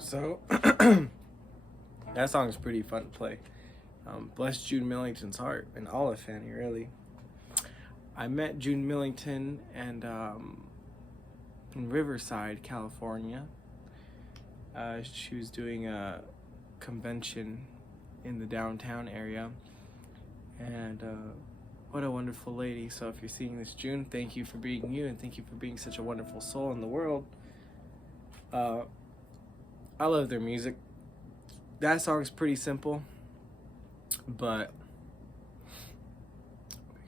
So that song is pretty fun to play. Bless June Millington's heart and all of Fanny, really. I met June Millington and in Riverside, California. She was doing a convention in the downtown area, and what a wonderful lady. So if you're seeing this, June, thank you for being you, and thank you for being such a wonderful soul in the world. I love their music. That song's pretty simple, but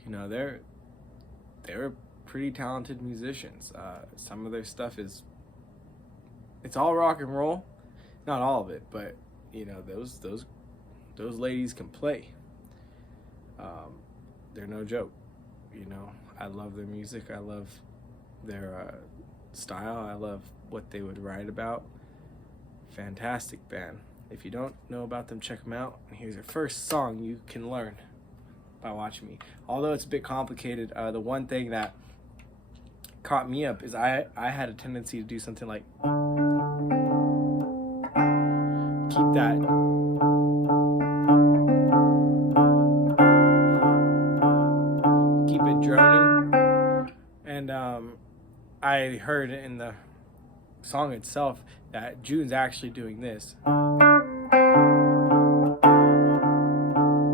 you know, they're pretty talented musicians. Some of their stuff it's all rock and roll, not all of it, but you know, those ladies can play. They're no joke. You know, I love their music. I love their style. I love what they would write about. Fantastic band. If you don't know about them, check them out. And here's their first song you can learn by watching me. Although it's a bit complicated, the one thing that caught me up is I had a tendency to do something like keep that keep it droning, and I heard in the song itself that June's actually doing this.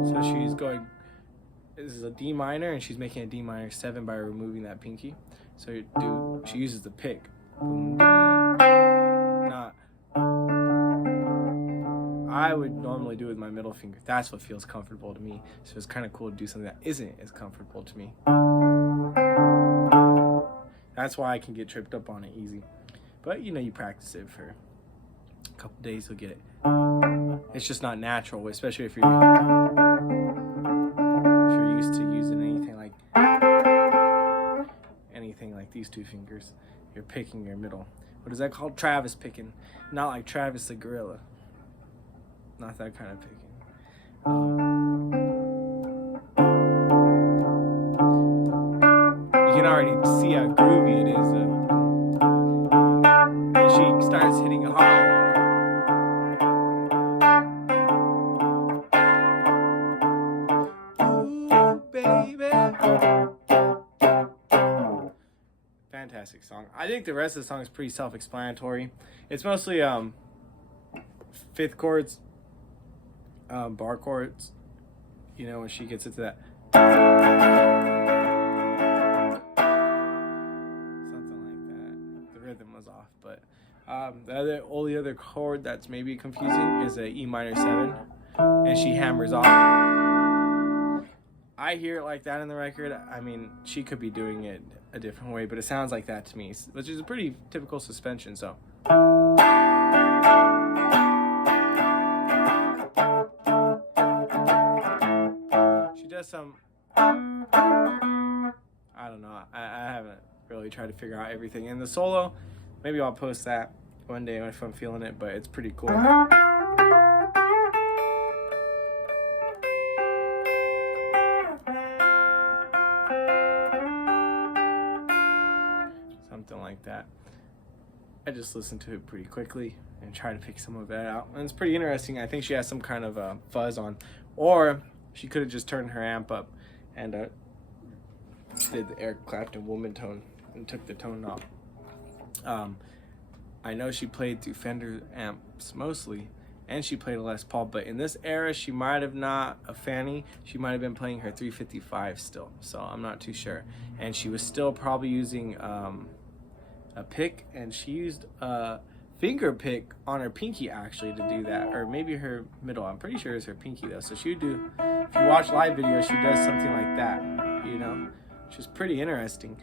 So she's going, this is a D minor, and she's making a D minor 7 by removing that pinky. So she uses the pick. Boom, not. I would normally do it with my middle finger. That's what feels comfortable to me. So it's kind of cool to do something that isn't as comfortable to me. That's why I can get tripped up on it easy. But you know, you practice it for a couple days, you'll get it. It's just not natural, especially if you're used to using anything like these two fingers. You're picking your middle. What is that called? Travis picking. Not like Travis the gorilla. Not that kind of picking. You can already see how groovy it is. And she starts hitting it hard. Ooh, baby. Fantastic song. I think the rest of the song is pretty self-explanatory. It's mostly fifth chords, bar chords. You know, when she gets into that something like that. The rhythm was off, but the only other chord that's maybe confusing is a E minor 7, and she hammers off. I hear it like that in the record. I mean, she could be doing it a different way, but it sounds like that to me, which is a pretty typical suspension. So she does some, I don't know, I haven't really tried to figure out everything in the solo. Maybe I'll post that one day if I'm feeling it, but it's pretty cool. Something like that. I just listened to it pretty quickly and try to pick some of that out, and it's pretty interesting. I think she has some kind of fuzz on, or she could have just turned her amp up and did the Eric Clapton woman tone and took the tone off. I know she played through Fender amps mostly, and she played a Les Paul, but in this era she might have not a Fanny. She might have been playing her 355 still, so I'm not too sure. And she was still probably using a pick, and she used a finger pick on her pinky actually to do that, or maybe her middle. I'm pretty sure it's her pinky though. So she would do, if you watch live videos, she does something like that, you know, which is pretty interesting.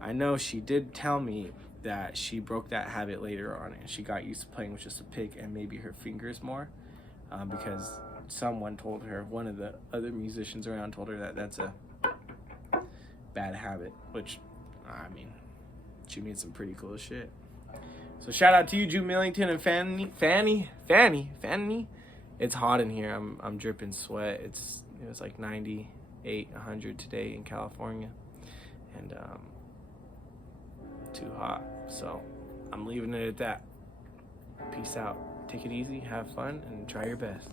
I know she did tell me that she broke that habit later on, and she got used to playing with just a pick and maybe her fingers more, because someone told her, one of the other musicians around told her that that's a bad habit, which, I mean, she made some pretty cool shit. So shout out to you, June Millington and Fanny. It's hot in here. I'm dripping sweat. It was like 98, 100 today in California, and too hot. So I'm leaving it at that. Peace out. Take it easy, have fun, and try your best.